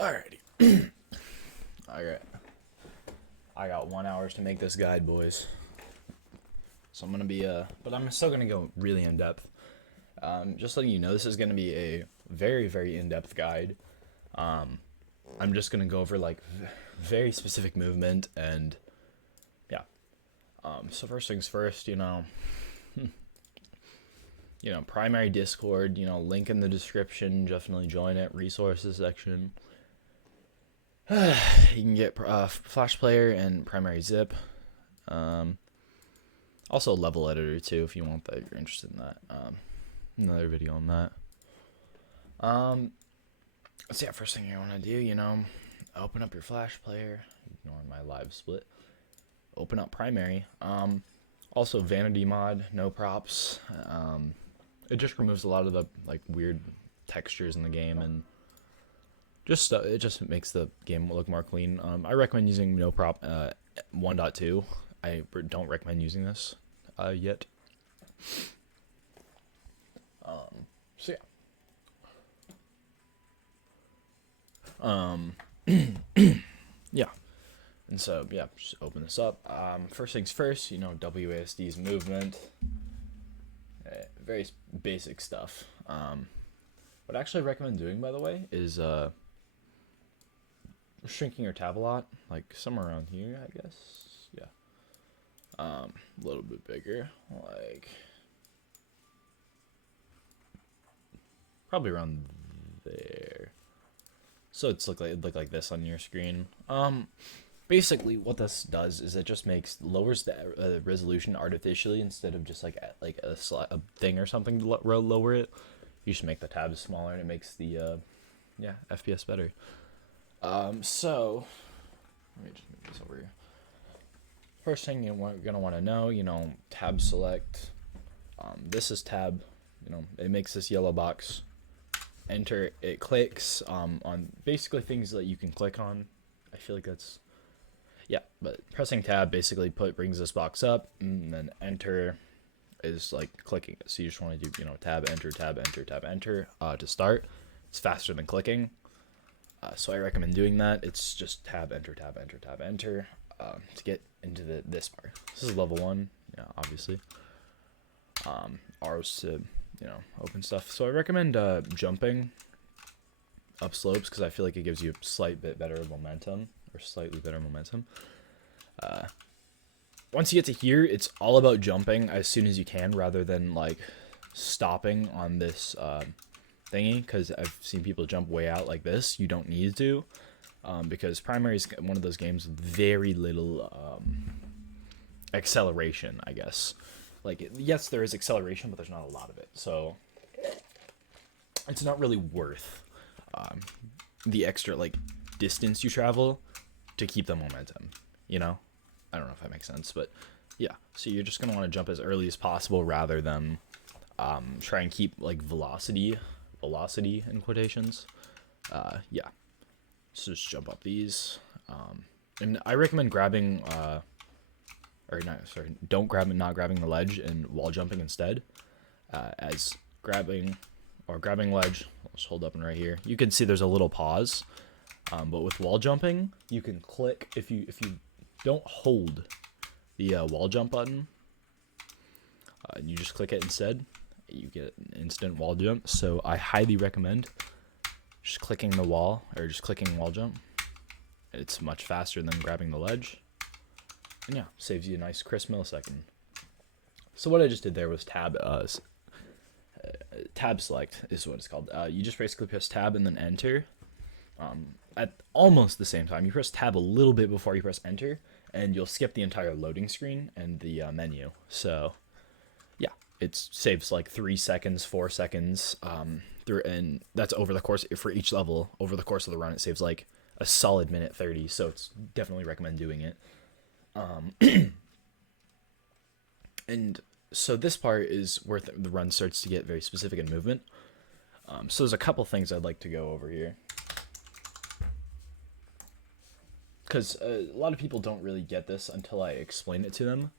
Alrighty. I got 1 hour to make this guide, boys. So I'm gonna be but I'm still gonna go really in depth. Just letting you know, this is gonna be a very, very in-depth guide. I'm just gonna go over like very specific movement and yeah. So first things first, primary Discord, link in the description. Definitely join it. Resources section. You can get Flash Player and Primary Zip. Also Level Editor too, if you want that. If you're interested in that. Another video on that. So yeah, first thing you want to do, open up your Flash Player. Ignore my live split. Open up Primary. Also Vanity Mod, no props. It just removes a lot of the weird textures in the game and it just makes the game look more clean. I recommend using no prop 1.2. I don't recommend using this yet. So yeah. Yeah. And so yeah, just open this up. First things first, WASD's movement. Very basic stuff. What I actually recommend doing, by the way, is shrinking your tab a lot, like somewhere around here, I guess. Yeah. A little bit bigger, like probably around there. So it's look like this on your screen. Basically what this does is it just lowers the resolution artificially instead of just like a thing or something to lower it. You should make the tabs smaller and it makes the FPS better. So let me just move this over here. First thing you're gonna want to know, tab select. This is tab. It makes this yellow box. Enter. It clicks on basically things that you can click on. I feel like that's but pressing tab basically brings this box up, and then enter is like clicking it. So you just want to do tab enter tab enter tab enter to start. It's faster than clicking. So I recommend doing that. It's just tab enter tab enter tab enter to get into this part. This is level 1, obviously. R's to open stuff. So I recommend jumping up slopes because I feel like it gives you a slight bit better momentum, or slightly better momentum. Once you get to here, it's all about jumping as soon as you can rather than stopping on this thingy, because I've seen people jump way out like this. You don't need to, because Primary is one of those games with very little acceleration, I guess. Yes, there is acceleration, but there's not a lot of it, so it's not really worth the extra distance you travel to keep the momentum. I don't know if that makes sense, but yeah. So you're just gonna want to jump as early as possible rather than try and keep velocity in quotations. Yeah. So just jump up these, and I recommend grabbing not grabbing the ledge and wall jumping instead, as grabbing ledge. I'll just hold up and right here. You can see there's a little pause, but with wall jumping, you can click if you don't hold the wall jump button. You just click it instead. You get an instant wall jump. So I highly recommend just clicking the wall or just clicking wall jump. It's much faster than grabbing the ledge. And yeah, saves you a nice crisp millisecond. So what I just did there was tab select is what it's called. You just basically press tab and then enter. At almost the same time, you press tab a little bit before you press enter, and you'll skip the entire loading screen and the menu. So yeah, it saves 3 seconds, 4 seconds, and that's over the course for each level. Over the course of the run, it saves a solid minute 30. So it's definitely recommend doing it. And so this part is where the run starts to get very specific in movement. So there's a couple things I'd like to go over here, because a lot of people don't really get this until I explain it to them.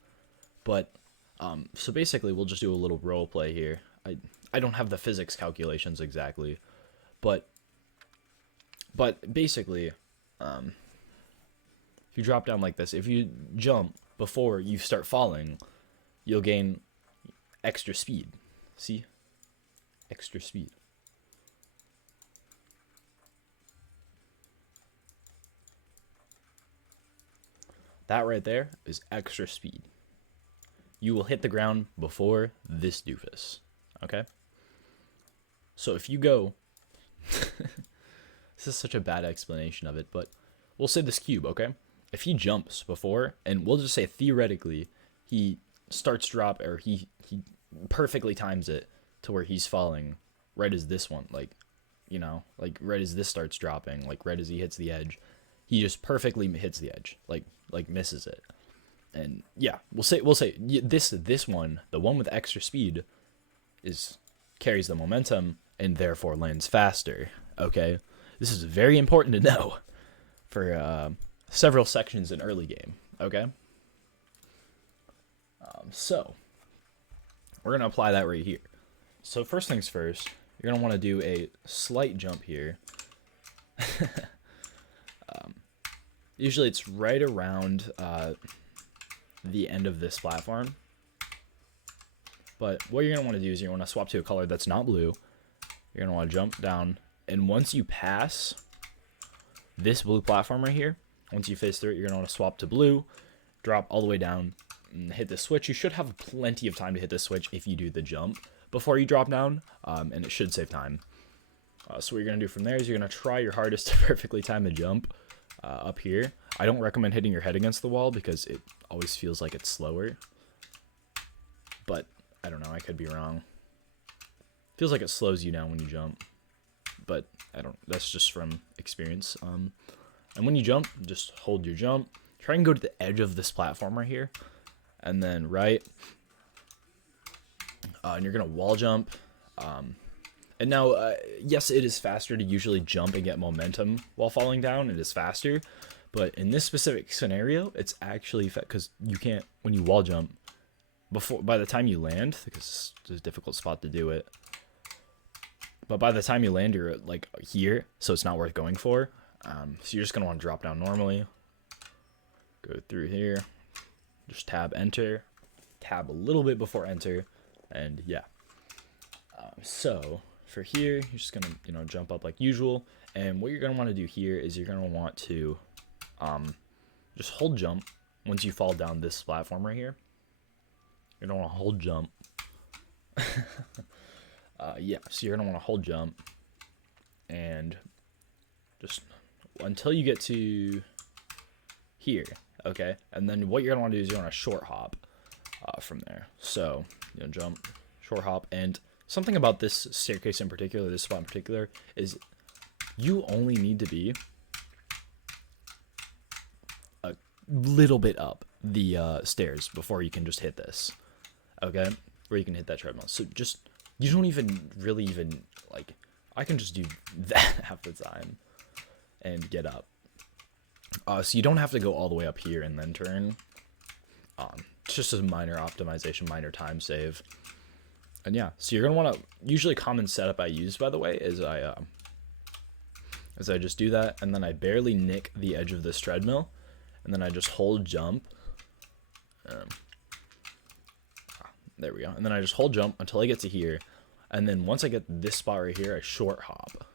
But so basically we'll just do a little role play here. I don't have the physics calculations exactly, but But basically, if you drop down like this, if you jump before you start falling, you'll gain extra speed. See? Extra speed. That right there is extra speed. You will hit the ground before this doofus. Okay? So if you go... This is such a bad explanation of it, but we'll say this cube, okay? If he jumps before, and we'll just say theoretically, he starts drop, or he perfectly times it to where he's falling right as this one, like, you know, like right as this starts dropping, like right as he hits the edge, he just perfectly hits the edge, like misses it. And yeah, we'll say this one, the one with extra speed, carries the momentum and therefore lands faster. Okay, this is very important to know for several sections in early game. Okay, so we're gonna apply that right here. So first things first, you're gonna want to do a slight jump here. Usually it's right around the end of this platform. But what you're going to want to do is you want to swap to a color that's not blue. You're going to want to jump down. And once you pass this blue platform right here, once you face through it, you're going to want to swap to blue, drop all the way down, and hit the switch. You should have plenty of time to hit the switch if you do the jump before you drop down, and it should save time. So what you're going to do from there is you're going to try your hardest to perfectly time the jump up here. I don't recommend hitting your head against the wall because it always feels like it's slower. But I don't know, I could be wrong. Feels like it slows you down when you jump, but I don't. That's just from experience. And when you jump, just hold your jump. Try and go to the edge of this platform right here, and then right. And you're gonna wall jump. And now, yes, it is faster to usually jump and get momentum while falling down. It is faster, but in this specific scenario, it's actually because you can't when you wall jump. By the time you land, because it's a difficult spot to do it, but by the time you land, you're like here, so it's not worth going for. So you're just gonna want to drop down normally, go through here, just tab enter, tab a little bit before enter, and yeah. So for here, you're just gonna jump up like usual, and what you're gonna want to do here is you're gonna want to just hold jump once you fall down this platform right here. You don't want to hold jump. Yeah, so you're going to want to hold jump and just until you get to here, okay? And then what you're going to want to do is you want to short hop from there. So, jump, short hop, and something about this staircase in particular, this spot in particular, is you only need to be a little bit up the stairs before you can just hit this. Okay, where you can hit that treadmill. So just, you don't even really like, I can just do that half the time and get up. So you don't have to go all the way up here and then turn. It's just a minor optimization, minor time save. And yeah, so you're gonna want to, usually common setup I use, by the way, is I just do that, and then I barely nick the edge of this treadmill, and then I just hold jump. There we go. And then I just hold jump until I get to here. And then once I get this spot right here, I short hop.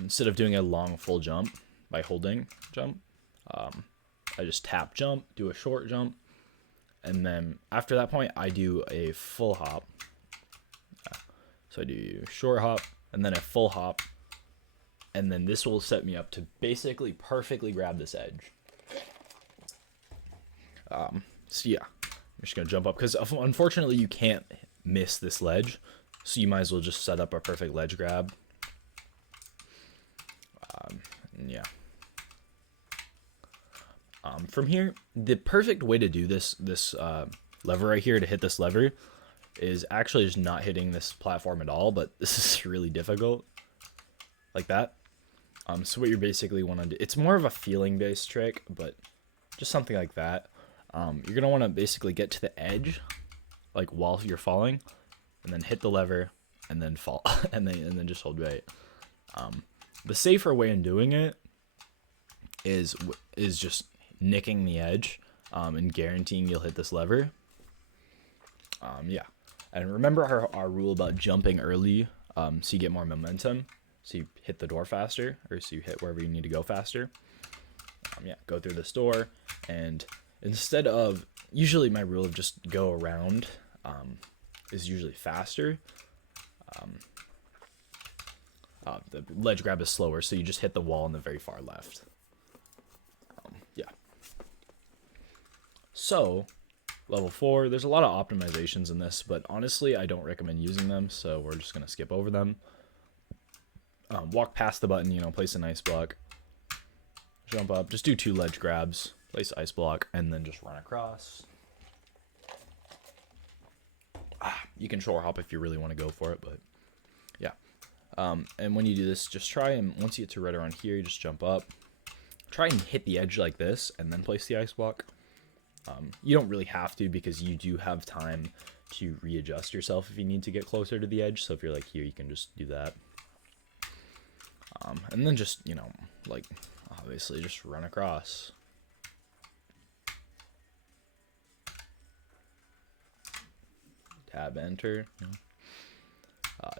Instead of doing a long full jump by holding jump, I just tap jump, do a short jump. And then after that point, I do a full hop. So I do short hop and then a full hop. And then this will set me up to basically perfectly grab this edge. So yeah. I'm just going to jump up, because unfortunately you can't miss this ledge, so you might as well just set up a perfect ledge grab. Yeah. From here, the perfect way to do this lever right here, to hit this lever, is actually just not hitting this platform at all, but this is really difficult, like that. So what you basically want to do, it's more of a feeling-based trick, but just something like that. You're going to want to basically get to the edge, like while you're falling, and then hit the lever, and then fall, and then just hold right. The safer way in doing it is just nicking the edge and guaranteeing you'll hit this lever. Yeah. And remember our rule about jumping early so you get more momentum, so you hit the door faster, or so you hit wherever you need to go faster. Yeah, go through this door, and instead of, usually my rule of just go around is usually faster. The ledge grab is slower, so you just hit the wall on the very far left. Yeah. So, level 4, there's a lot of optimizations in this, but honestly, I don't recommend using them, so we're just going to skip over them. Walk past the button, place an ice block. Jump up, just do 2 ledge grabs, place ice block, and then just run across. You can short hop if you really want to go for it, but yeah. And when you do this, just try and once you get to right around here, you just jump up. Try and hit the edge like this, and then place the ice block. You don't really have to, because you do have time to readjust yourself if you need to get closer to the edge. So if you're like here, you can just do that. And then just, like, obviously just run across. Tab enter.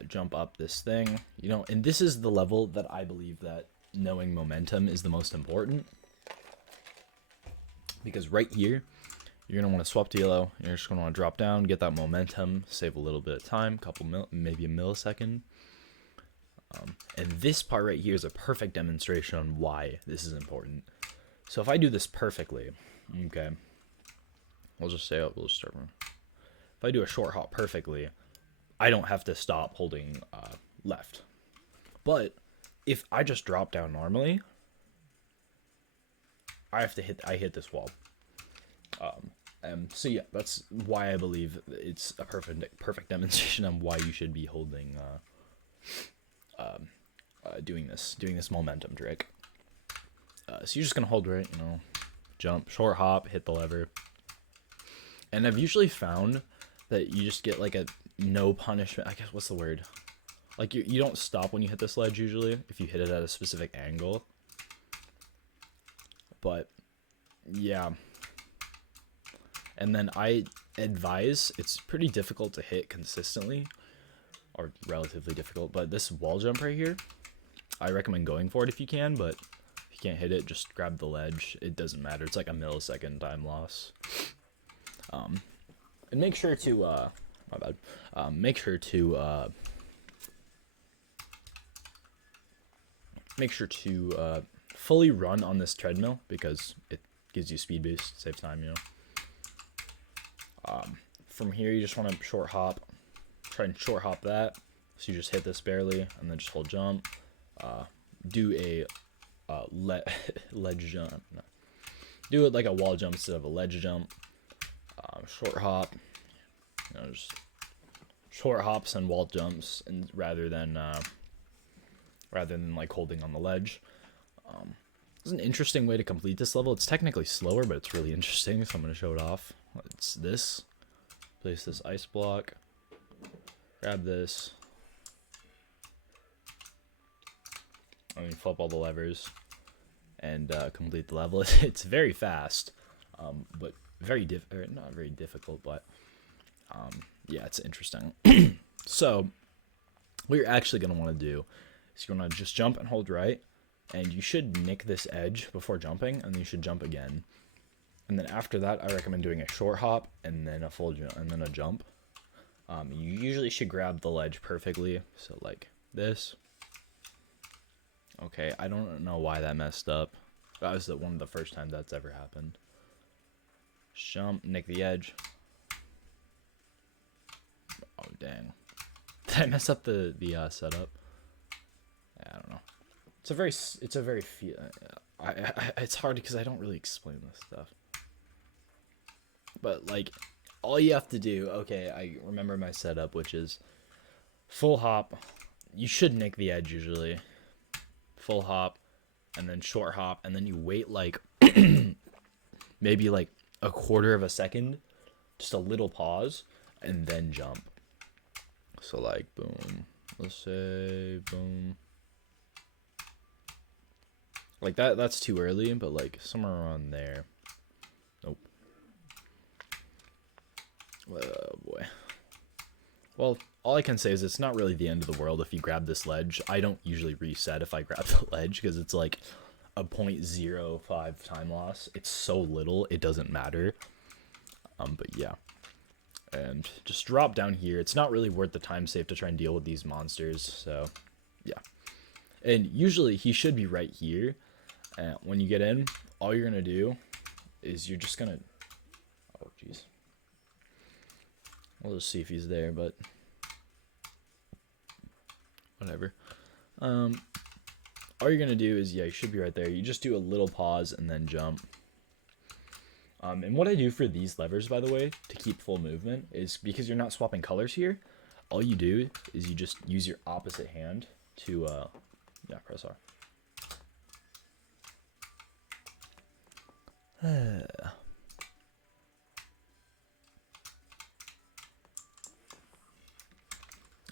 Jump up this thing. And this is the level that I believe that knowing momentum is the most important. Because right here, you're going to want to swap to yellow. You're just going to want to drop down, get that momentum, save a little bit of time, maybe a millisecond. And this part right here is a perfect demonstration on why this is important. So if I do this perfectly, okay, we'll just start. If I do a short hop perfectly, I don't have to stop holding left. But if I just drop down normally, I hit this wall. So yeah, that's why I believe it's a perfect demonstration on why you should be holding doing this momentum trick. So you're just gonna hold right, jump, short hop, hit the lever. And I've usually found that you just get like a no punishment. I guess, what's the word? Like you don't stop when you hit this ledge usually if you hit it at a specific angle. But yeah. And then I advise, it's pretty difficult to hit consistently, or relatively difficult, but this wall jump right here, I recommend going for it if you can, but if you can't hit it, just grab the ledge. It doesn't matter. It's like a millisecond time loss. And make sure to, my bad, make sure to fully run on this treadmill, because it gives you speed boost, save time, From here, you just want to short hop. Try and short hop that. So you just hit this barely, and then just hold jump. Do a ledge jump. No. Do it like a wall jump instead of a ledge jump. Short hop. Just short hops and wall jumps, and rather than like holding on the ledge. It's an interesting way to complete this level. It's technically slower, but it's really interesting, so I'm going to show it off. It's this. Place this ice block. Grab this. And then flip all the levers. And complete the level. It's very fast. But not very difficult, but yeah, it's interesting. So, what you're actually going to want to do is you're going to just jump and hold right. And you should nick this edge before jumping, and then you should jump again. And then after that, I recommend doing a short hop and then a full jump and then a jump. You usually should grab the ledge perfectly, so like this. Okay, I don't know why that messed up. That was one of the first times that's ever happened. Jump, nick the edge. Oh dang! Did I mess up the setup? I don't know. It's a very it's hard because I don't really explain this stuff. But like, all you have to do, okay, I remember my setup, which is full hop. You should nick the edge usually. Full hop, and then short hop, and then you wait like maybe like a quarter of a second, just a little pause, and then jump. So like boom, let's say boom. Like that's too early, but like somewhere around there. Nope. Oh boy. Well, all I can say is it's not really the end of the world if you grab this ledge. I don't usually reset if I grab the ledge because it's like a 0.05 time loss. It's so little, it doesn't matter. But yeah. And just drop down here. It's not really worth the time save to try and deal with these monsters, so yeah. And usually he should be right here. And when you get in, all you're gonna do is you're just gonna, oh jeez. We'll just see if he's there, but whatever. All you're gonna do is, yeah, you should be right there. You just do a little pause and then jump. And what I do for these levers, by the way, to keep full movement, is because you're not swapping colors here, all you do is you just use your opposite hand to, yeah, press R.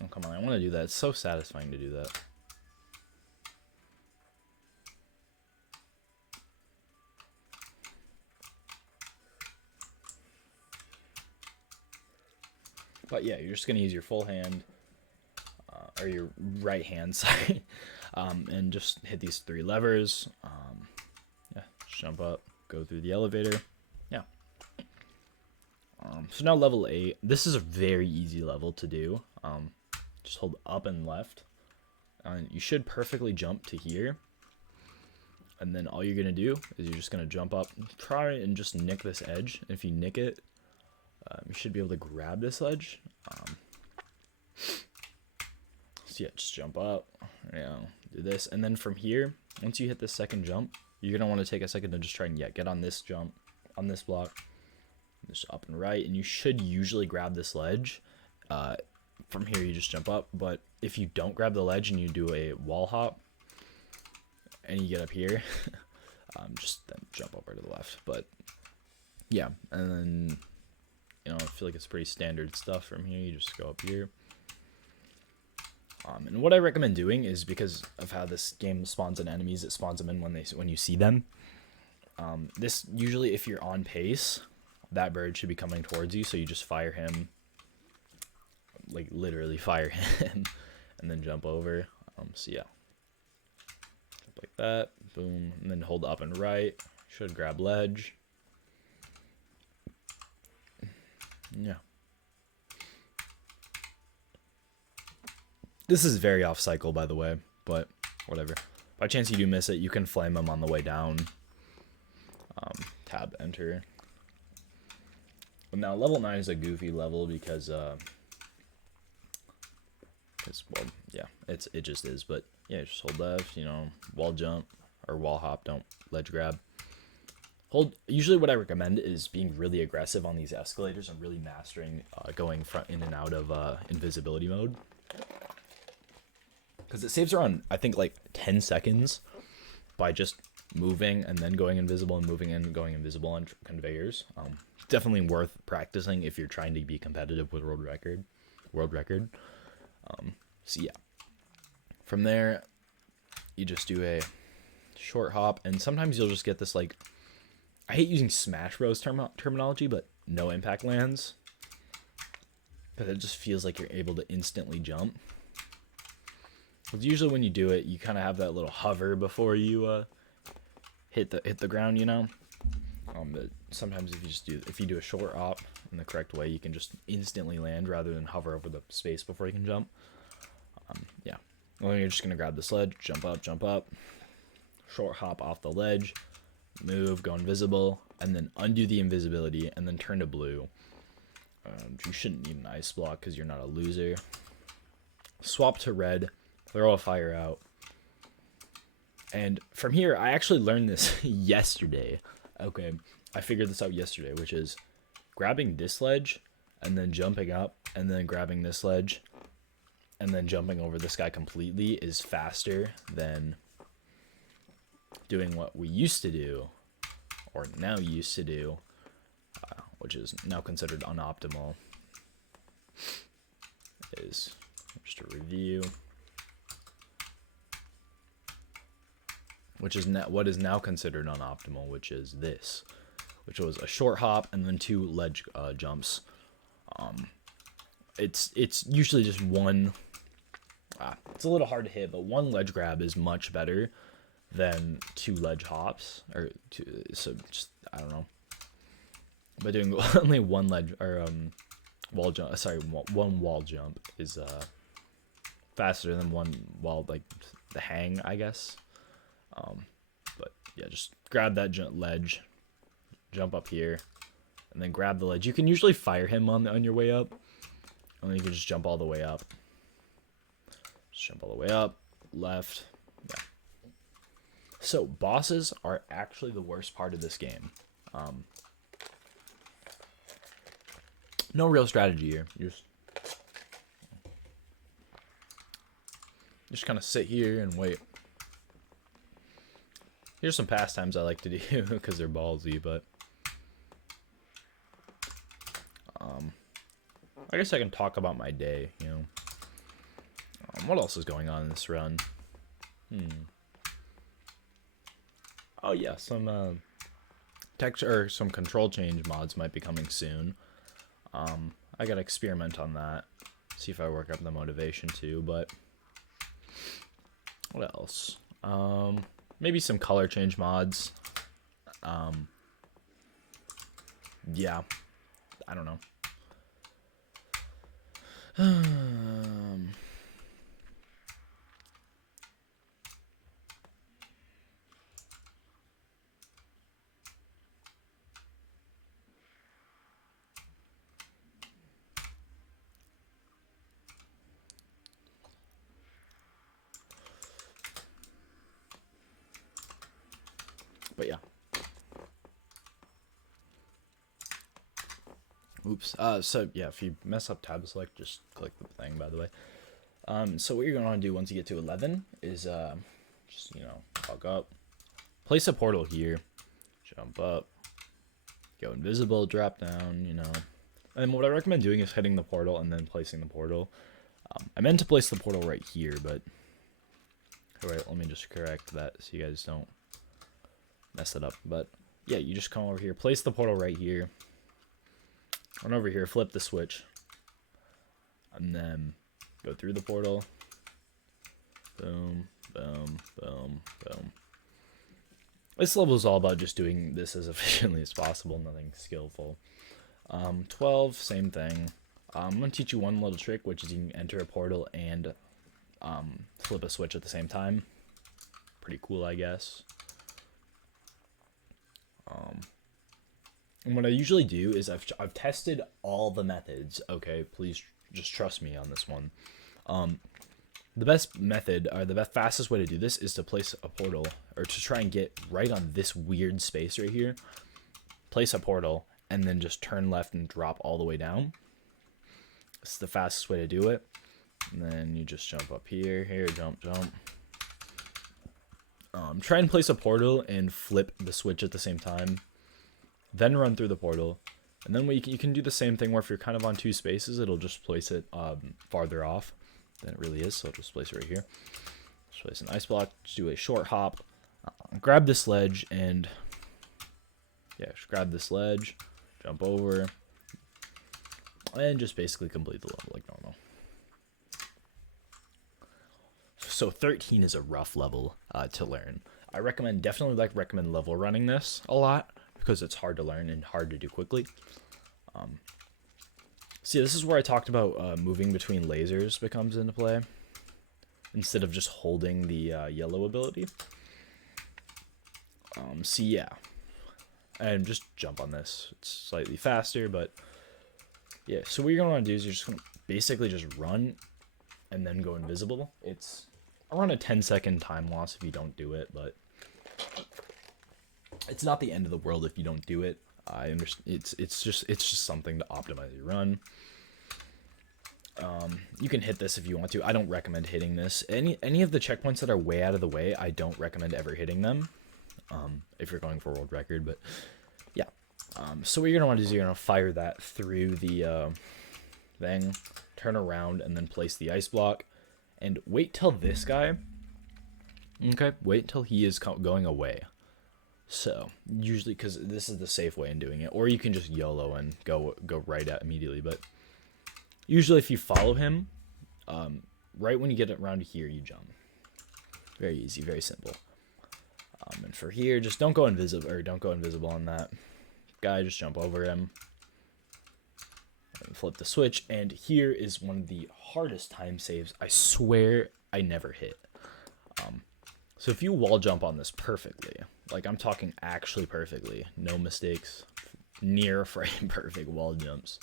Oh, come on, I want to do that. It's so satisfying to do that. But yeah, you're just going to use your full hand, or your right hand, sorry, and just hit these 3 levers. Yeah, just jump up, go through the elevator. Yeah. So now level 8. This is a very easy level to do. Just hold up and left. And you should perfectly jump to here. And then all you're going to do is you're just going to jump up, try and just nick this edge. And if you nick it, you should be able to grab this ledge. So yeah, just jump up, you know, do this. And then from here, once you hit the second jump, you're going to want to take a second to just try and get on this jump, on this block. Just up and right. And you should usually grab this ledge. From here, you just jump up. But if you don't grab the ledge and you do a wall hop, and you get up here, just then jump over to the left. But yeah, and then, you know, I feel like it's pretty standard stuff from here. You just go up here. And what I recommend doing is, because of how this game spawns in enemies, it spawns them in when you see them. This usually, if you're on pace, that bird should be coming towards you, so you just fire him, like literally fire him, and then jump over. So yeah, like that, boom, and then hold up and right. Should grab ledge. Yeah. This is very off cycle, by the way, but whatever. By chance you do miss it, you can flame them on the way down. Tab enter. But now level 9 is a goofy level because well, yeah, it just is. But yeah, just hold left, you know, wall jump or wall hop, don't ledge grab. Usually what I recommend is being really aggressive on these escalators and really mastering going in and out of invisibility mode. Because it saves around, I think, like 10 seconds by just moving and then going invisible and moving and going invisible on conveyors. Definitely worth practicing if you're trying to be competitive with world record. So yeah. From there, you just do a short hop, and sometimes you'll just get this, like, I hate using Smash Bros terminology, but no impact lands. Because it just feels like you're able to instantly jump. Because usually when you do it, you kind of have that little hover before you hit the ground, you know. But sometimes if you do a short hop in the correct way, you can just instantly land rather than hover over the space before you can jump. Yeah. Well, then you're just gonna grab this ledge, jump up, short hop off the ledge, move, go invisible, and then undo the invisibility, and then turn to blue. You shouldn't need an ice block because you're not a loser. Swap to red, throw a fire out. And from here, I actually learned this yesterday. Okay, I figured this out yesterday, which is grabbing this ledge, and then jumping up, and then grabbing this ledge, and then jumping over this guy completely is faster than doing what we used to do, or now used to do, which is now considered unoptimal. Is just a review. which is what is now considered unoptimal, which is this, which was a short hop and then 2 ledge jumps. It's usually just one. It's a little hard to hit, but 1 ledge grab is much better than 2 ledge hops, or 2. So just, I don't know. But doing only 1 ledge or wall jump, sorry, 1 wall jump is faster than 1 wall, like the hang, I guess. But yeah, just grab that ledge, jump up here, and then grab the ledge. You can usually fire him on your way up, and then you can just jump all the way up. Just jump all the way up, left. Yeah. So bosses are actually the worst part of this game. No real strategy here. You just kind of sit here and wait. Here's some pastimes I like to do because they're ballsy, but I guess I can talk about my day, you know. What else is going on in this run? Oh yeah, some texture or some control change mods might be coming soon. I gotta experiment on that, see if I work up the motivation too. But what else? Maybe some color change mods. Yeah, I don't know. But yeah. Oops. So yeah, if you mess up tab select, just click the thing, by the way. So what you're gonna want to do once you get to 11 is just, you know, walk up, place a portal here, jump up, go invisible, drop down, you know. And what I recommend doing is hitting the portal and then placing the portal. I meant to place the portal right here, but alright, let me just correct that so you guys don't mess it up. But yeah, you just come over here, place the portal right here, run over here, flip the switch, and then go through the portal. Boom, boom, boom, boom. This level is all about just doing this as efficiently as possible, nothing skillful. 12, same thing. I'm going to teach you one little trick, which is you can enter a portal and flip a switch at the same time. Pretty cool, I guess. And what I usually do is I've tested all the methods. Okay, please just trust me on this one. The best method, or the fastest way to do this, is to place a portal, or to try and get right on this weird space right here. Place a portal, and then just turn left and drop all the way down. It's the fastest way to do it. And then you just jump up here, jump. Try and place a portal and flip the switch at the same time. Then run through the portal. And then you can do the same thing where if you're kind of on 2 spaces, it'll just place it farther off than it really is. So just place it right here. Just place an ice block. Just do a short hop. Grab this ledge and yeah, just grab this ledge. Jump over. And just basically complete the level like normal. So 13 is a rough level to learn. I definitely recommend level running this a lot because it's hard to learn and hard to do quickly. See, this is where I talked about moving between lasers becomes into play instead of just holding the yellow ability. See, yeah, and just jump on this. It's slightly faster, but yeah. So what you're gonna want to do is you're just gonna basically just run and then go invisible. It's around a 10-second time loss if you don't do it, but it's not the end of the world if you don't do it. I understand. It's just something to optimize your run. You can hit this if you want to. I don't recommend hitting this. Any of the checkpoints that are way out of the way, I don't recommend ever hitting them. If you're going for a world record, but yeah. So what you're gonna want to do is you're gonna fire that through the thing, turn around, and then place the ice block, and wait till this guy Okay, wait until he is going away. So usually, because this is the safe way in doing it, or you can just YOLO and go right at immediately. But usually, if you follow him, right when you get around here, you jump. Very easy, very simple. And for here, just don't go invisible, or don't go invisible on that guy. Just jump over him. And flip the switch, and here is one of the hardest time saves I swear I never hit. So if you wall jump on this perfectly, like I'm talking actually perfectly, no mistakes, near frame perfect wall jumps,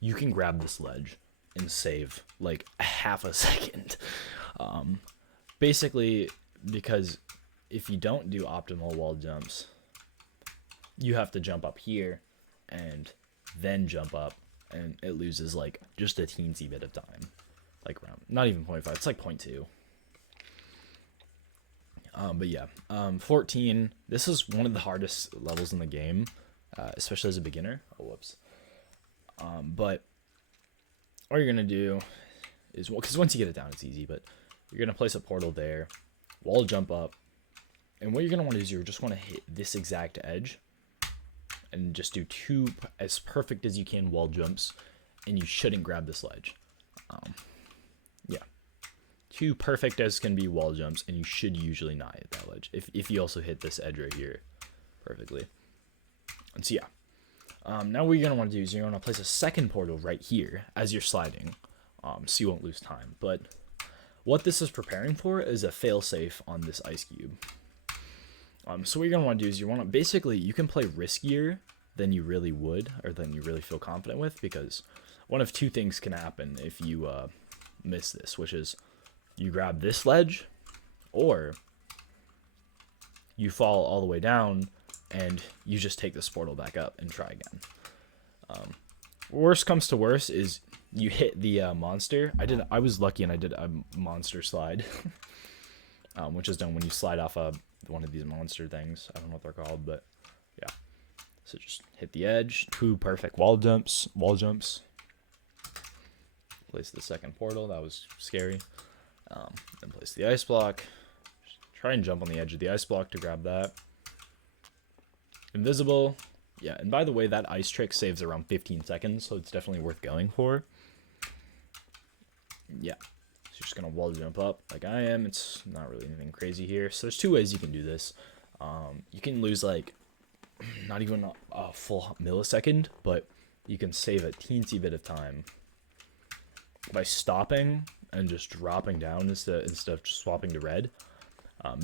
you can grab this ledge and save like a half a second. Basically, because if you don't do optimal wall jumps, you have to jump up here and then jump up, and it loses like just a teensy bit of time. Like around, not even 0.5, it's like 0.2. But yeah, 14, this is one of the hardest levels in the game, especially as a beginner. Oh, whoops. But all you're going to do is, well, because once you get it down, it's easy, but you're going to place a portal there, wall jump up, and what you're going to want to do is you just want to hit this exact edge, and just do 2 as perfect as you can wall jumps, and you shouldn't grab this ledge. Yeah, 2 perfect as can be wall jumps, and you should usually not hit that ledge if you also hit this edge right here perfectly. And so yeah, now what you're going to want to do is you're going to place a second portal right here as you're sliding, so you won't lose time. But what this is preparing for is a failsafe on this ice cube. So what you're going to want to do is you want to, basically, you can play riskier than you really would, or than you really feel confident with, because one of 2 things can happen if you miss this, which is you grab this ledge, or you fall all the way down, and you just take this portal back up and try again. Worst comes to worst is you hit the monster. I was lucky and I did a monster slide, which is done when you slide off one of these monster things. I don't know what they're called, but yeah. So just hit the edge, 2 perfect wall jumps. Place the second portal. That was scary. Then place the ice block. Just try and jump on the edge of the ice block to grab that. Invisible. Yeah, and by the way, that ice trick saves around 15 seconds, so it's definitely worth going for. Yeah. So you're just going to wall jump up like I am. It's not really anything crazy here. So there's 2 ways you can do this. You can lose like not even a full millisecond, but you can save a teensy bit of time by stopping and just dropping down instead of just swapping to red.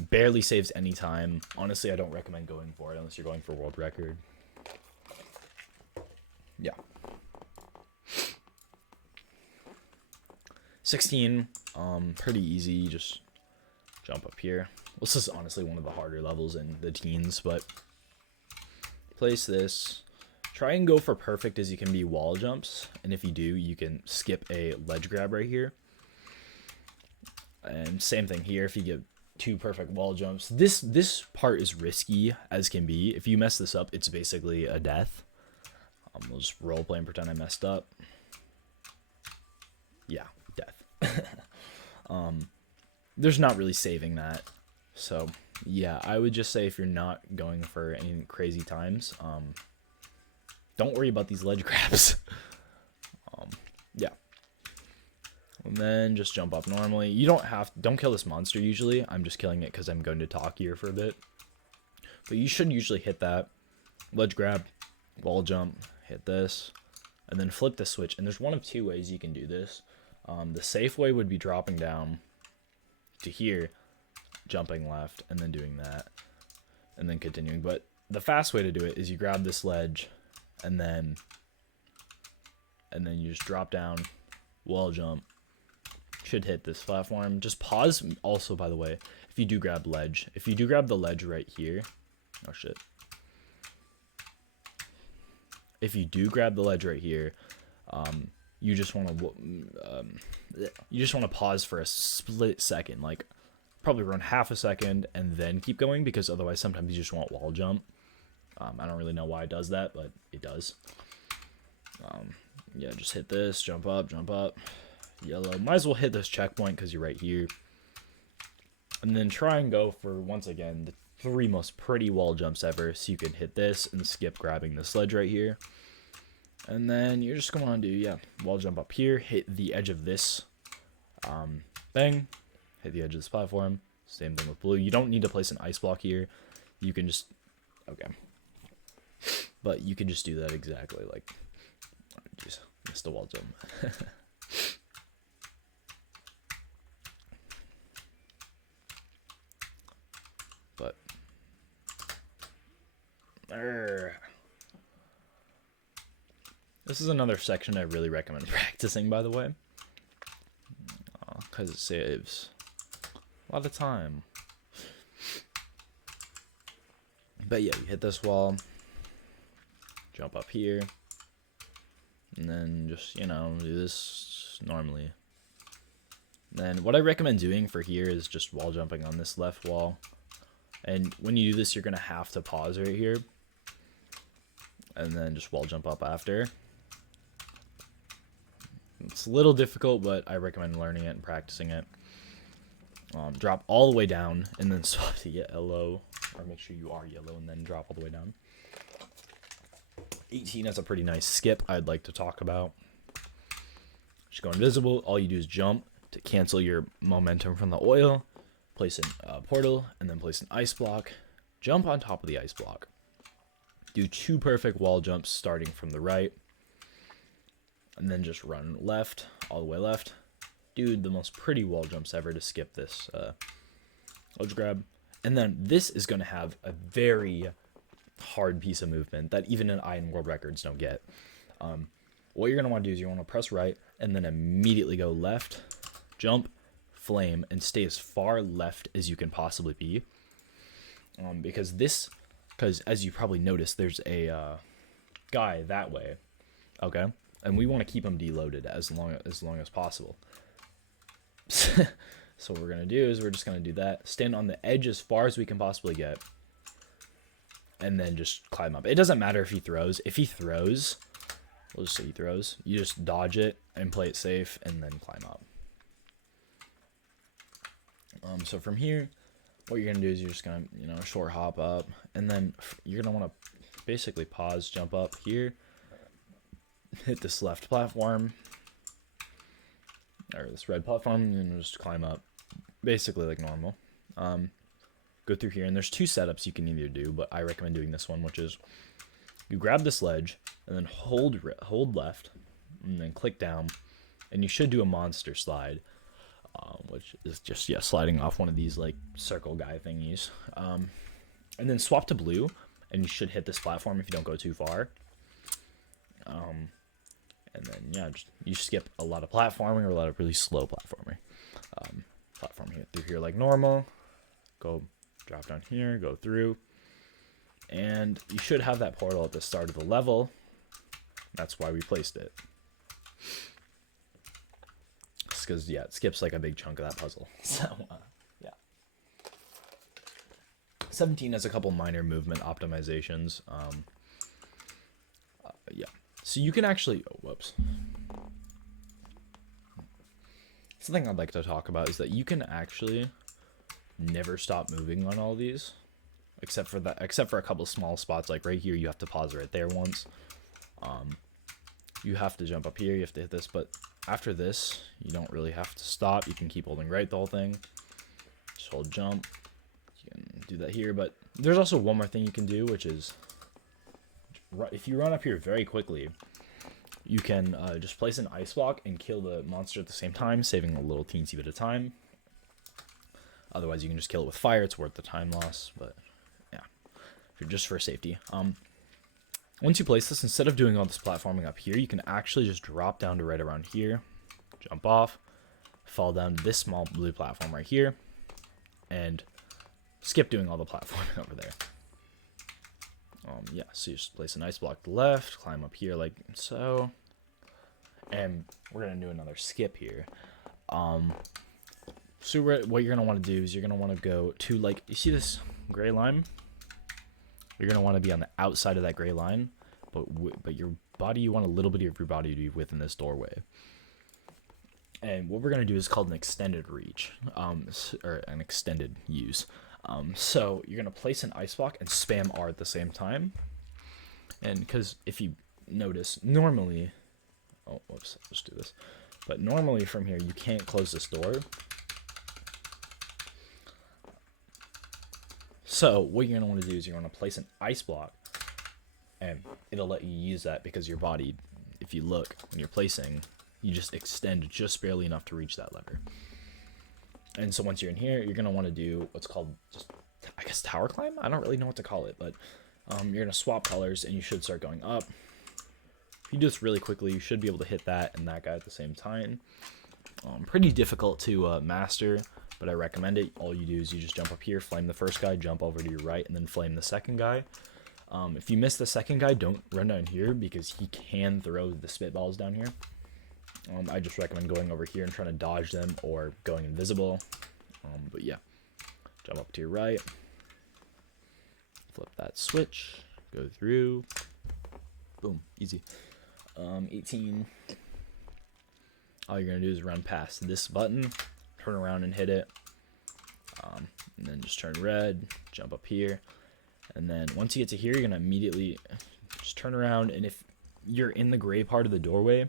Barely saves any time. Honestly, I don't recommend going for it unless you're going for world record. Yeah. 16, pretty easy. Just jump up here. This is honestly one of the harder levels in the teens, but place this. Try and go for perfect as you can be wall jumps, and if you do, you can skip a ledge grab right here. And same thing here, if you get 2 perfect wall jumps. This part is risky as can be. If you mess this up, it's basically a death. We'll just roleplay and pretend I messed up. Yeah, death. There's not really saving that. So, yeah, I would just say if you're not going for any crazy times, don't worry about these ledge grabs. Yeah. And then just jump up normally. You don't kill this monster usually. I'm just killing it because I'm going to talk here for a bit. But you should usually hit that. Ledge grab, wall jump, hit this, and then flip the switch. And there's one of 2 ways you can do this. The safe way would be dropping down to here, jumping left, and then doing that, and then continuing. But the fast way to do it is you grab this ledge, and then you just drop down, wall jump, should hit this platform. Just pause. Also, by the way, if you do grab the ledge right here, oh shit. If you do grab the ledge right here, you just want to pause for a split second, like probably around half a second, and then keep going, because otherwise sometimes you just want wall jump. I don't really know why it does that, but it does. Yeah, just hit this, jump up, yellow. Might as well hit this checkpoint because you're right here. And then try and go for, once again, the 3 most pretty wall jumps ever. So you can hit this and skip grabbing the sledge right here. And then you're just going to do, yeah, wall jump up here. Hit the edge of this thing. Hit the edge of this platform. Same thing with blue. You don't need to place an ice block here. You can just, okay. But you can just do that exactly like, jeez, missed the wall jump. But, this is another section I really recommend practicing, by the way. Because it saves a lot of time. But yeah, you hit this wall, jump up here, and then just, you know, do this normally. Then what I recommend doing for here is just wall jumping on this left wall. And when you do this, you're going to have to pause right here. And then just wall jump up after. It's a little difficult, but I recommend learning it and practicing it. Drop all the way down, and then swap to yellow. Or make sure you are yellow, and then drop all the way down. 18 has a pretty nice skip I'd like to talk about. Just go invisible. All you do is jump to cancel your momentum from the oil. Place a portal, and then place an ice block. Jump on top of the ice block. Do 2 perfect wall jumps starting from the right. And then just run left, all the way left. Dude, the most pretty wall jumps ever to skip this ledge grab. And then this is going to have a very hard piece of movement that even an Iron World Records don't get. What you're going to want to do is you want to press right and then immediately go left, jump, flame, and stay as far left as you can possibly be. Because as you probably noticed, there's a guy that way. Okay? And we want to keep him deloaded as long as possible. So what we're going to do is we're just going to do that. Stand on the edge as far as we can possibly get. And then just climb up. It doesn't matter if he throws. If he throws, we'll just say he throws. You just dodge it and play it safe and then climb up. So from here, what you're going to do is you're just going to, short hop up. And then you're going to want to basically pause, jump up here. Hit this left platform. Or this red platform, and just climb up. Basically like normal. Go through here, and there's 2 setups you can either do, but I recommend doing this one, which is you grab this ledge, and then hold left, and then click down, and you should do a monster slide, which is just, sliding off one of these, like, circle guy thingies. And then swap to blue, and you should hit this platform if you don't go too far. And then, you skip a lot of platforming or a lot of really slow platforming. Platform here through here like normal. Go drop down here, go through. And you should have that portal at the start of the level. That's why we placed it. Because, it skips like a big chunk of that puzzle. So, 17 has a couple minor movement optimizations. So you can actually, something I'd like to talk about is that you can actually never stop moving on all these, except for a couple small spots, like right here. You have to pause right there once. You have to jump up here. You have to hit this, but after this, you don't really have to stop. You can keep holding right the whole thing. Just hold jump. You can do that here, but there's also one more thing you can do, which is if you run up here very quickly, you can just place an ice block and kill the monster at the same time, saving a little teensy bit of time. Otherwise, you can just kill it with fire. It's worth the time loss, but just for safety. Once you place this, instead of doing all this platforming up here, you can actually just drop down to right around here, jump off, fall down to this small blue platform right here, and skip doing all the platforming over there. So you just place an ice block to the left, climb up here like so, and we're going to do another skip here. So what you're going to want to do is you're going to want to go to, like, you see this gray line? You're going to want to be on the outside of that gray line, but your body, you want a little bit of your body to be within this doorway. And what we're going to do is called an extended reach, or an extended use. So you're going to place an ice block and spam R at the same time. And because if you notice, normally, oh, whoops, let's do this. But normally from here, you can't close this door. So what you're going to want to do is you're going to place an ice block, and it'll let you use that because your body, if you look, when you're placing, you just extend just barely enough to reach that lever. And so once you're in here, you're going to want to do what's called, just, I guess, tower climb? I don't really know what to call it, but you're going to swap colors, and you should start going up. If you do this really quickly, you should be able to hit that and that guy at the same time. Pretty difficult to master, but I recommend it. All you do is you just jump up here, flame the first guy, jump over to your right, and then flame the second guy. If you miss the second guy, don't run down here because he can throw the spitballs down here. I just recommend going over here and trying to dodge them or going invisible. But yeah, jump up to your right, flip that switch, go through, boom, easy. 18. All you're going to do is run past this button, turn around and hit it, and then just turn red, jump up here. And then once you get to here, you're going to immediately just turn around, and if you're in the gray part of the doorway,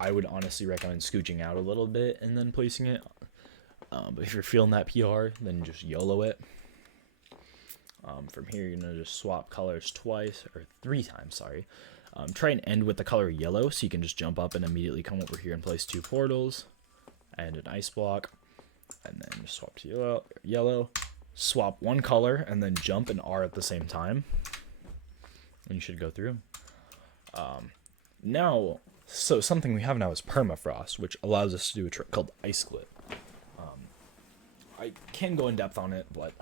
I would honestly recommend scooching out a little bit and then placing it. But if you're feeling that PR, then just YOLO it. From here, you're going to just swap colors twice, or 3 times, sorry. Try and end with the color yellow, so you can just jump up and immediately come over here and place 2 portals and an ice block. And then just swap to yellow. Swap 1 color and then jump and R at the same time, and you should go through. Now, so something we have now is permafrost, which allows us to do a trick called ice clip. I can go in depth on it, but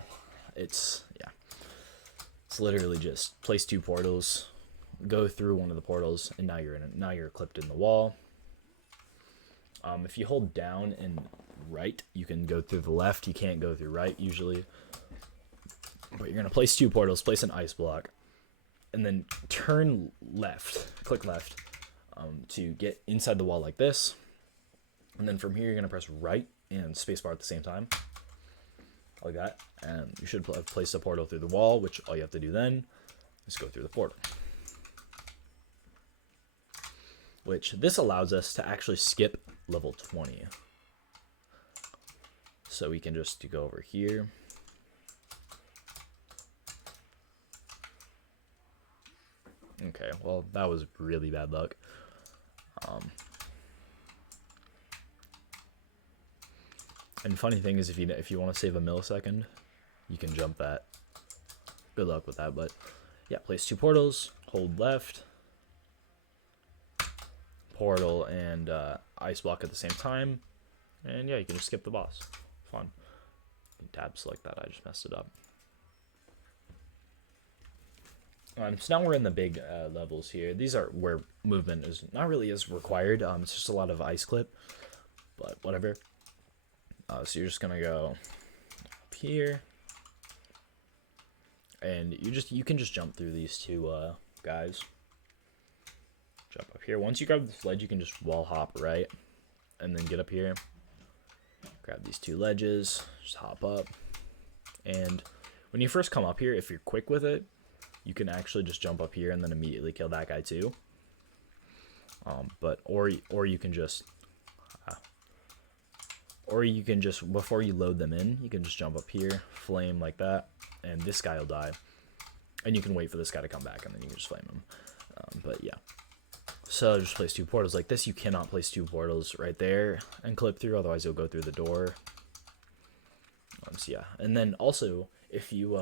it's literally just place 2 portals, go through one of the portals, and now you're clipped in the wall. If you hold down and right, you can go through the left. You can't go through right usually. But you're gonna place 2 portals, place an ice block, and then turn left, click left, to get inside the wall like this. And then from here, you're gonna press right and spacebar at the same time, like that. And you should have placed a portal through the wall, which all you have to do then is go through the portal. Which this allows us to actually skip level 20. So we can just go over here. Okay, well, that was really bad luck. And funny thing is, if you want to save a millisecond, you can jump that. Good luck with that, but yeah, place 2 portals, hold left, portal and ice block at the same time, and yeah, you can just skip the boss. Fun. Tab select that, I just messed it up. So now we're in the big levels here. These are where movement is not really as required. It's just a lot of ice clip, but whatever. So you're just gonna go up here, and you can just jump through these 2 guys. Jump up here. Once you grab the ledge, you can just wall hop right, and then get up here. Grab these 2 ledges, just hop up, and when you first come up here, if you're quick with it, you can actually just jump up here and then immediately kill that guy too. Or you can just before you load them in, you can just jump up here, flame like that, and this guy will die. And you can wait for this guy to come back, and then you can just flame him. But yeah. So just place 2 portals like this. You cannot place 2 portals right there and clip through, otherwise you'll go through the door. So yeah, and then also if you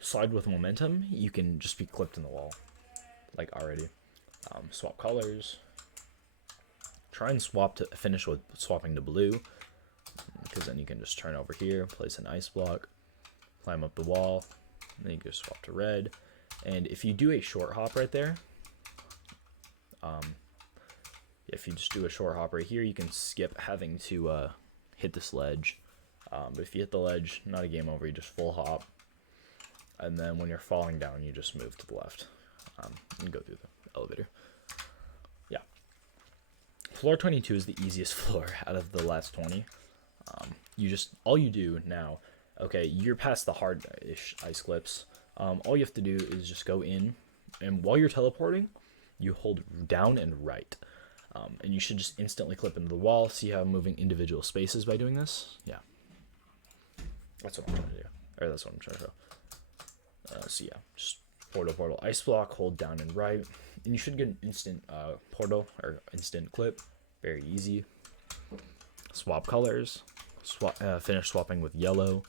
slide with momentum, you can just be clipped in the wall, like already. Swap colors. Try and finish with swapping to blue, because then you can just turn over here, place an ice block, climb up the wall, and then you can just swap to red. And if you do a short hop right there, if you just do a short hop right here, you can skip having to hit this ledge. But if you hit the ledge, not a game over, you just full hop. And then when you're falling down, you just move to the left and go through the elevator. Yeah. So floor 22 is the easiest floor out of the last 20. All you do now, okay, you're past the hard-ish ice clips. All you have to do is just go in, and while you're teleporting, you hold down and right. And you should just instantly clip into the wall. See how I'm moving individual spaces by doing this? Yeah. That's what I'm trying to do. Or that's what I'm trying to show. So yeah, just portal, ice block, hold down and right. And you should get an instant portal or instant clip. Very easy. Swap colors. Finish swapping with yellow.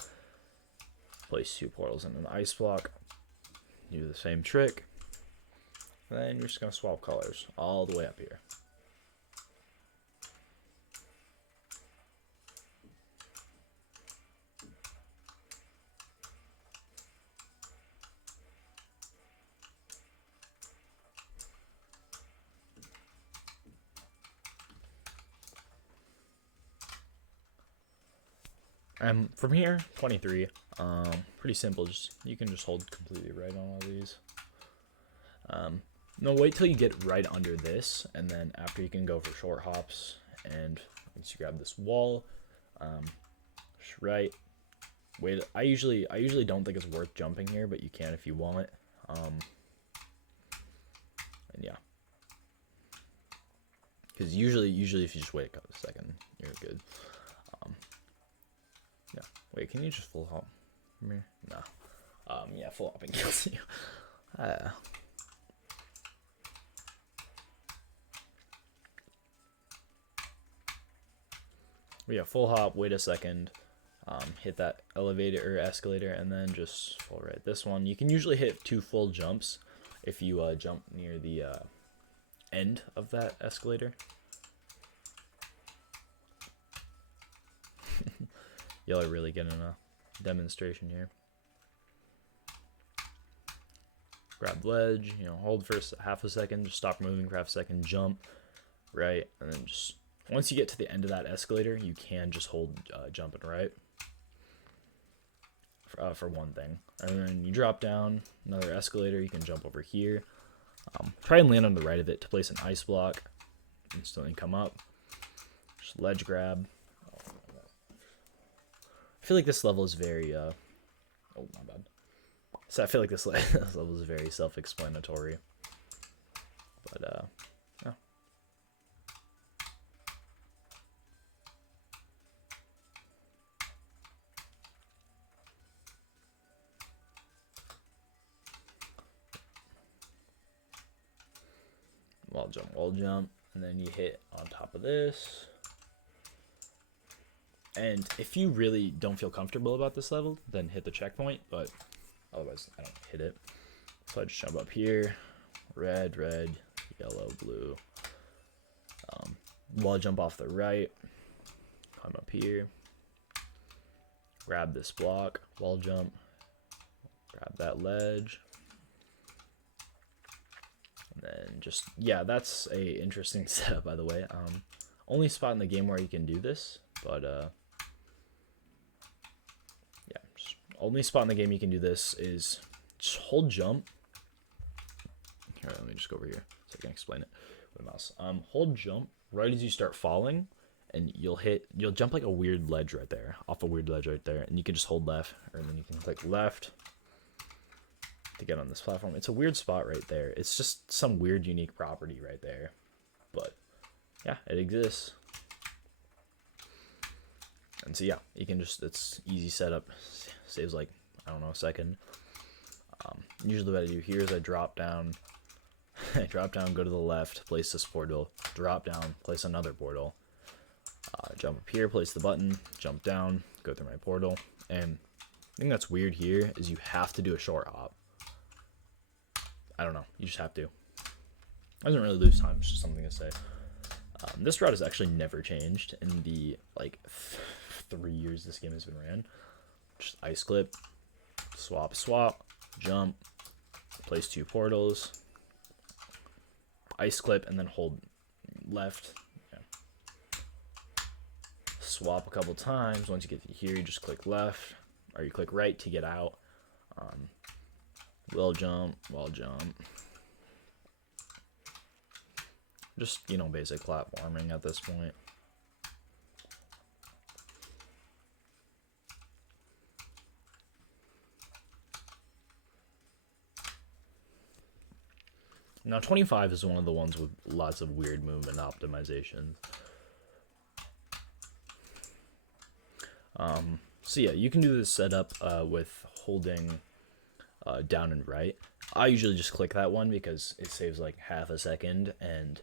Place 2 portals in an ice block. Do the same trick. And then you're just going to swap colors all the way up here. From here, 23, pretty simple. You can just hold completely right on all these. No, wait till you get right under this, and then after you can go for short hops. And once you grab this wall, just right. Wait, I usually don't think it's worth jumping here, but you can if you want. And yeah, because usually if you just wait a second, you're good. Yeah. Wait, can you just full hop from here? No. Yeah, full hopping kills you. Yeah, full hop, wait a second, hit that elevator or escalator, and then just full right this one. You can usually hit 2 full jumps if you jump near the end of that escalator. Y'all are really getting a demonstration here. Grab ledge, hold for half a second, just stop moving for half a second, jump, right, and then just, once you get to the end of that escalator, you can just hold jump and right for one thing. And then you drop down, another escalator, you can jump over here. Try and land on the right of it to place an ice block, instantly come up, just ledge grab. I feel like this level is very, oh, my bad. So I feel like this level is very self-explanatory. But, yeah. Wall jump, and then you hit on top of this. And if you really don't feel comfortable about this level, then hit the checkpoint, but otherwise I don't hit it. So I just jump up here, red, yellow, blue. Wall jump off the right, climb up here, grab this block, wall jump, grab that ledge. And then just, yeah, that's a interesting setup, by the way. Only spot in the game where you can do this, but yeah, only spot in the game you can do this is just hold jump. Here, let me just go over here so I can explain it with a mouse. Hold jump right as you start falling, and you'll jump like a weird ledge right there, off a weird ledge right there, and you can just hold left, and then you can click left to get on this platform. It's a weird spot right there. It's just some weird unique property right there, but yeah, it exists. And so yeah, you can just, it's easy setup, saves like, I don't know, a second. Usually what I do here is I drop down, go to the left, place this portal, drop down, place another portal, jump up here, place the button, jump down, go through my portal. And the thing that's weird here is you have to do a short hop. I don't know, you just have to. It doesn't really lose time, it's just something to say. This route has actually never changed in the like 3 years this game has been ran. Just ice clip, swap, jump, place 2 portals, ice clip, and then hold left. Yeah. Swap a couple times. Once you get to here, you just click left, or you click right to get out. Wall jump, Just, you know, basic platforming at this point. Now 25 is one of the ones with lots of weird movement optimizations. So yeah, you can do this setup with holding down and right. I usually just click that one because it saves like half a second and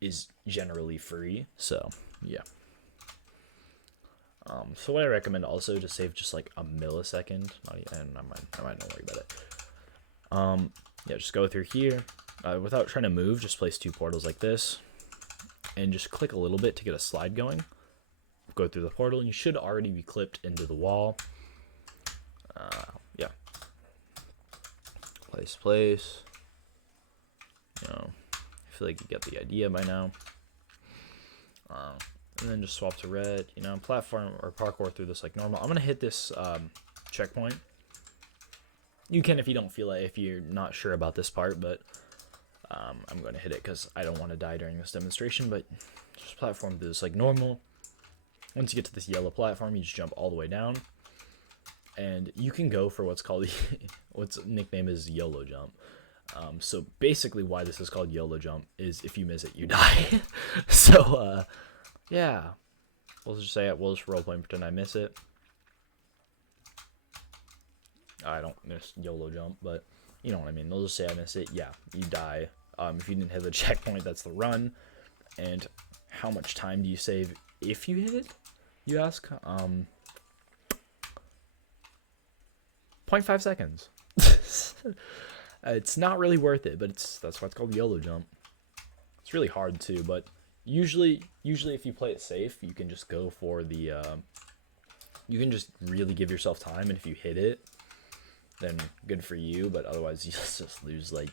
is generally free. So yeah. So what I recommend also to save just like a millisecond. Not even, I might not worry about it. Yeah, just go through here. Without trying to move, just place 2 portals like this. And just click a little bit to get a slide going. Go through the portal, and you should already be clipped into the wall. Yeah. Place. You know, I feel like you get the idea by now. And then just swap to red. You know, platform or parkour through this like normal. I'm gonna hit this checkpoint. You can if you don't feel it, if you're not sure about this part, but I'm going to hit it because I don't want to die during this demonstration, but just platform through this like normal. Once you get to this yellow platform, you just jump all the way down. And you can go for what's called, what's nickname is YOLO jump. So basically why this is called YOLO jump is if you miss it, you die. So, yeah. We'll just say it. We'll just roleplay and pretend I miss it. I don't miss YOLO jump, but you know what I mean. They'll just say I miss it. Yeah, you die. If you didn't hit the checkpoint, that's the run. And how much time do you save if you hit it, you ask? 0.5 seconds. It's not really worth it, but that's why it's called YOLO jump. It's really hard too, but usually if you play it safe, you can just go for the you can just really give yourself time, and if you hit it, then good for you, but otherwise you just lose like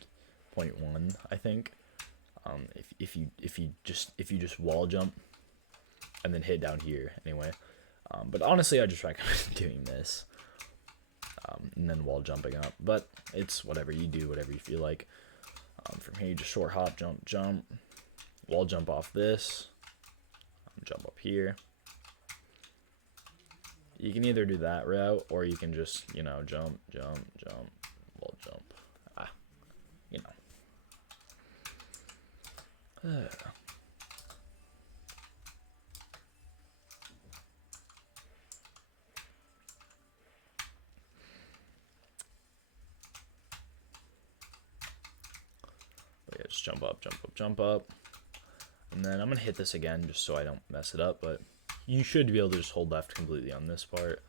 0.1, I think. If you just wall jump and then hit down here anyway. But honestly, I just recommend doing this. And then wall jumping up, but it's whatever you do, whatever you feel like. From here, you just short hop, jump, wall jump off this, jump up here. You can either do that route, or you can just, you know, jump, wall jump. You know. Yeah, just jump up. And then I'm going to hit this again just so I don't mess it up, but you should be able to just hold left completely on this part.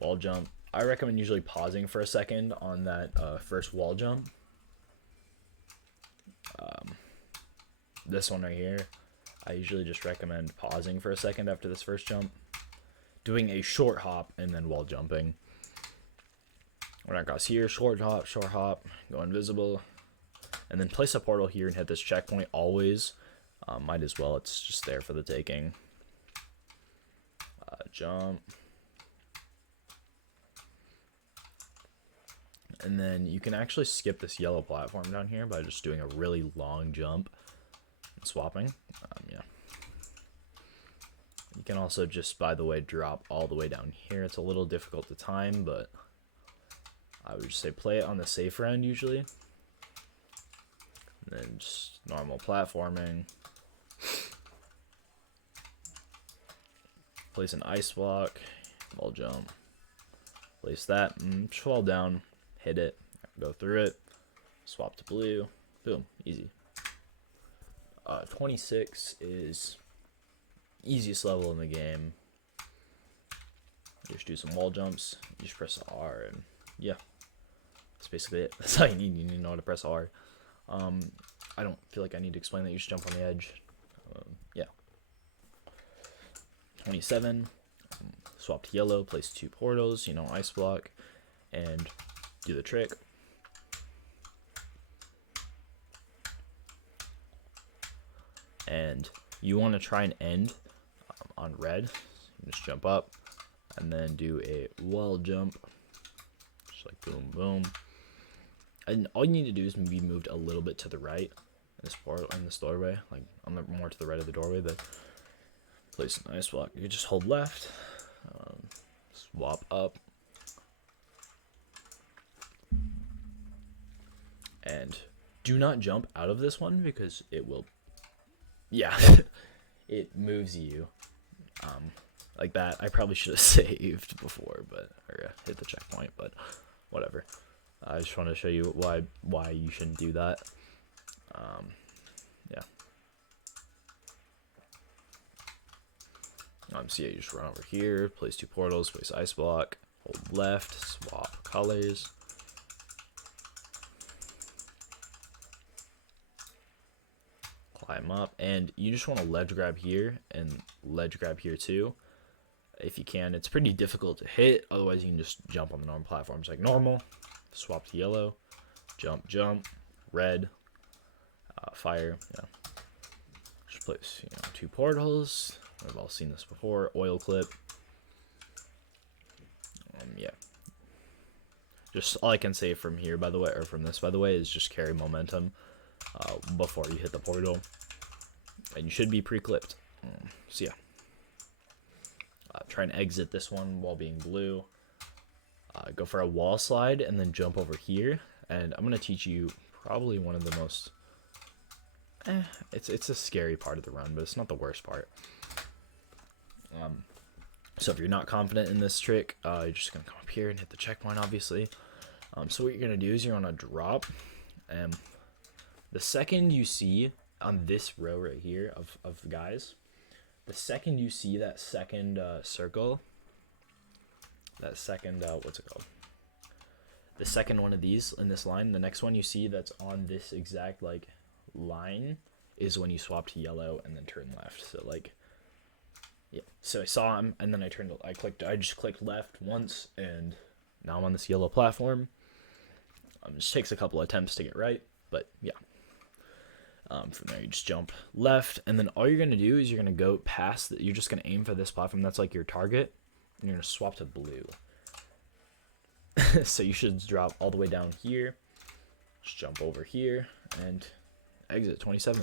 Wall jump. I recommend usually pausing for a second on that first wall jump. This one right here, I usually just recommend pausing for a second after this first jump, doing a short hop, and then wall jumping. When I cross here, short hop, go invisible, and then place a portal here and hit this checkpoint always. Might as well, it's just there for the taking. Jump. And then you can actually skip this yellow platform down here by just doing a really long jump and swapping. Yeah. You can also just, by the way, drop all the way down here. It's a little difficult to time, but I would just say play it on the safer end usually. And then just normal platforming. Place an ice block, wall jump. Place that, fall down, hit it, go through it, swap to blue, boom, easy. 26 is easiest level in the game. You just do some wall jumps, you just press R, and yeah, that's basically it. That's all you need. You need to know how to press R. I don't feel like I need to explain that. You just jump on the edge. Yeah. 27. Swap to yellow. Place 2 portals. You know, ice block, and do the trick. And you want to try and end on red. You just jump up, and then do a wall jump. Just like boom, boom. And all you need to do is be moved a little bit to the right, in this doorway, like on the more to the right of the doorway, that place an ice block. You just hold left, swap up, and do not jump out of this one because it will, yeah, it moves you, like that. I probably should have saved before, but or hit the checkpoint, but whatever. I just wanted to show you why you shouldn't do that. Yeah. So yeah, you just run over here, place 2 portals, place ice block, hold left, swap colors. Climb up, and you just want to ledge grab here and ledge grab here too. If you can, it's pretty difficult to hit, otherwise you can just jump on the normal platforms like normal, swap to yellow, jump, jump, red, fire, yeah. Just place, 2 portals. We've all seen this before. Oil clip. Yeah. Just all I can say from here, by the way, or from this, by the way, is just carry momentum before you hit the portal, and you should be pre-clipped. So yeah. Try and exit this one while being blue. Go for a wall slide and then jump over here. And I'm gonna teach you probably one of the most. It's a scary part of the run, but it's not the worst part. So if you're not confident in this trick, you're just gonna come up here and hit the checkpoint, obviously. So what you're gonna do is you're gonna drop, and the second you see on this row right here of guys, the second you see that second circle, that second what's it called? The second one of these in this line, the next one you see that's on this exact like line is when you swap to yellow and then turn left. So like, yeah. So I saw him and then I just clicked left once and now I'm on this yellow platform. It just takes a couple attempts to get right, but yeah. From there you just jump left, and then all you're gonna do is you're gonna go past. You're just gonna aim for this platform that's like your target, and you're gonna swap to blue. So you should drop all the way down here, just jump over here, and exit 27.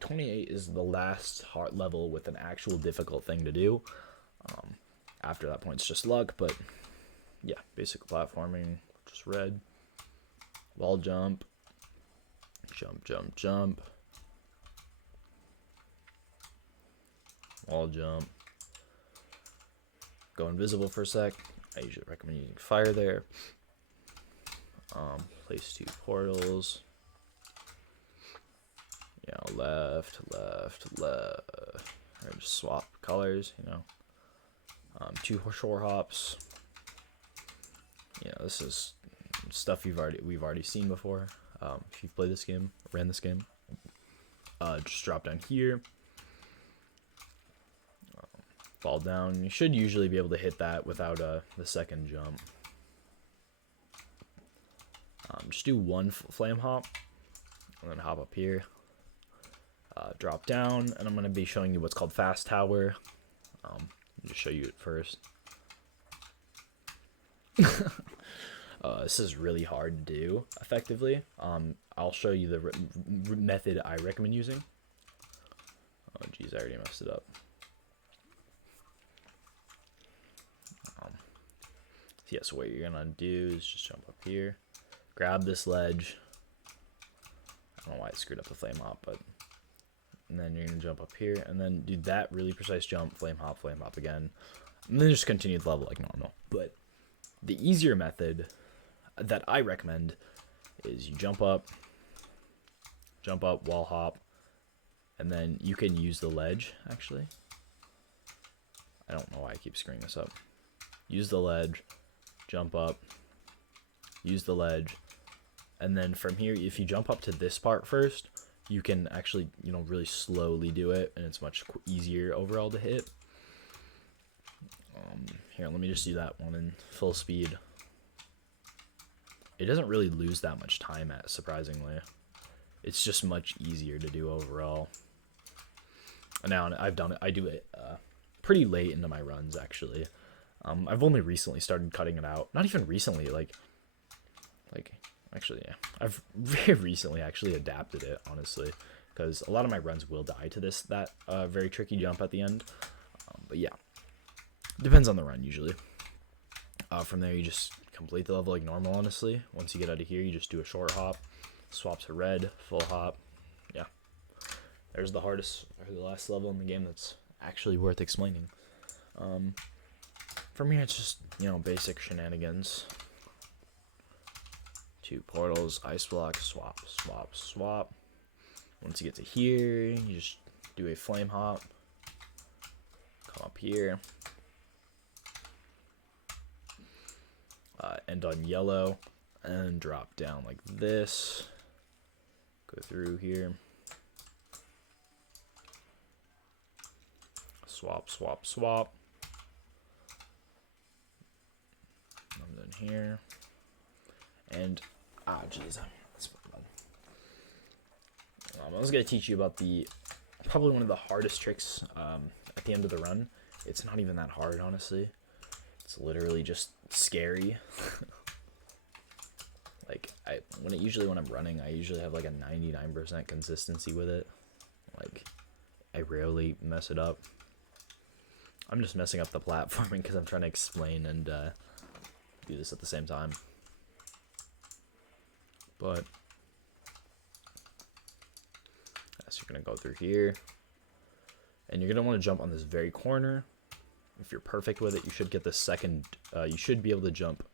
28 is the last hard level with an actual difficult thing to do. After that point, it's just luck, but yeah, basic platforming, just red, wall jump, jump, jump, jump, wall jump, go invisible for a sec. I usually recommend using fire there. Place 2 portals. Left, left, left. Or just swap colors, 2 shore hops. This is stuff we've already seen before. If you've played this game, ran this game, just drop down here, fall down. You should usually be able to hit that without the second jump. Just do 1 flame hop, and then hop up here, drop down, and I'm going to be showing you what's called fast tower. Just show you it first. This is really hard to do effectively. I'll show you the method I recommend using. Oh geez, I already messed it up. So what you're gonna do is just jump up here, grab this ledge. I don't know why I screwed up the flame hop, but and then you're gonna jump up here and then do that really precise jump, flame hop again, and then just continue the level like normal. But the easier method that I recommend is you jump up, wall hop, and then you can use the ledge, actually. I don't know why I keep screwing this up. Use the ledge, jump up, use the ledge, and then from here, if you jump up to this part first, you can actually, really slowly do it, and it's much easier overall to hit. Here, let me just do that one in full speed. It doesn't really lose that much time surprisingly. It's just much easier to do overall. And now I do it pretty late into my runs, actually. I've only recently started cutting it out. Not even recently, like Actually, yeah. I've very recently actually adapted it, honestly, because a lot of my runs will die to that very tricky jump at the end. But yeah, depends on the run usually. From there, you just complete the level like normal, honestly. Once you get out of here, you just do a short hop, swap to red, full hop. Yeah. There's the hardest, or the last level in the game that's actually worth explaining. From here, it's just, basic shenanigans. 2 portals, ice block, swap, swap, swap. Once you get to here, you just do a flame hop. Come up here. End on yellow. And drop down like this. Go through here. Swap, swap, swap. And then here. And, jeez. I was going to teach you about probably one of the hardest tricks at the end of the run. It's not even that hard, honestly. It's literally just scary. Like, when I'm running, I usually have like a 99% consistency with it. Like, I rarely mess it up. I'm just messing up the platforming because I'm trying to explain and do this at the same time. But so you're gonna go through here, and you're gonna want to jump on this very corner. If you're perfect with it, you should get the second. You should be able to jump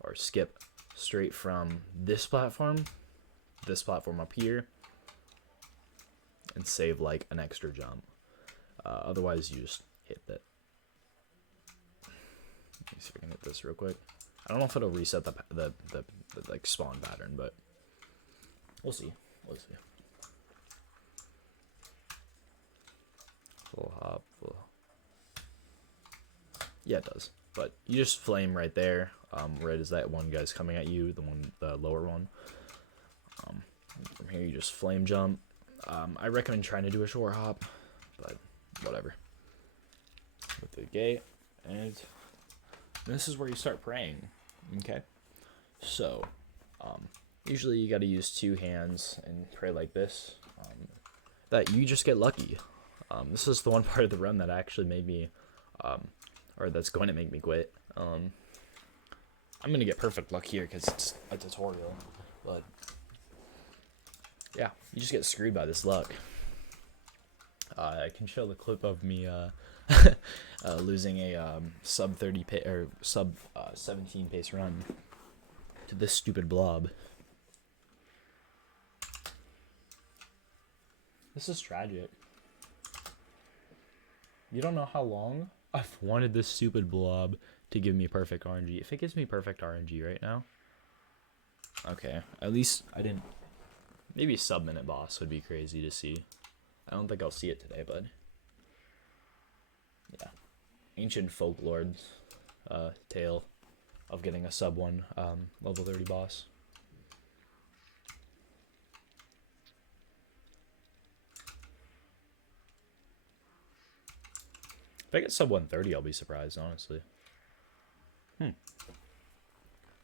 or skip straight from this platform up here, and save like an extra jump. Otherwise, you just hit that. Let me see if I can hit this real quick. I don't know if it'll reset the like spawn pattern, but we'll see. We'll see. Full hop. Yeah, it does. But you just flame right there. Right as that one guy's coming at you, the lower one. From here, you just flame jump. I recommend trying to do a short hop, but whatever. With the gate, and this is where you start praying. Okay, so usually you got to use 2 hands and pray like this. That you just get lucky. This is the one part of the run that actually made me, or that's going to make me quit. I'm gonna get perfect luck here because it's a tutorial, but yeah, you just get screwed by this luck. I can show the clip of me losing a sub 30 or sub 17 pace run to this stupid blob. This is tragic. You don't know how long I've wanted this stupid blob to give me perfect RNG. If it gives me perfect RNG right now, okay, at least I didn't. Maybe sub-minute boss would be crazy to see. I don't think I'll see it today, but yeah, ancient folklore's tale of getting a sub 1 level 30 boss. If I get sub 130, I'll be surprised, honestly.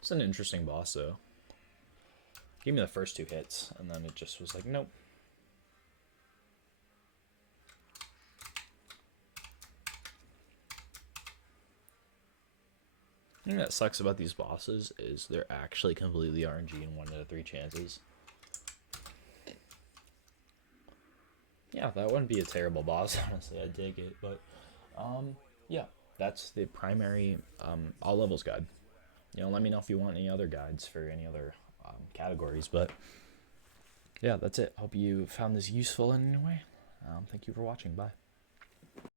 It's an interesting boss, though. Gave me the first 2 hits, and then it just was like, nope. The thing that sucks about these bosses is they're actually completely RNG in 1 out of 3 chances. Yeah, that wouldn't be a terrible boss, honestly. I dig it, but yeah, that's the primary all levels guide. Let me know if you want any other guides for any other categories, but yeah, that's it. Hope you found this useful in any way. Thank you for watching. Bye.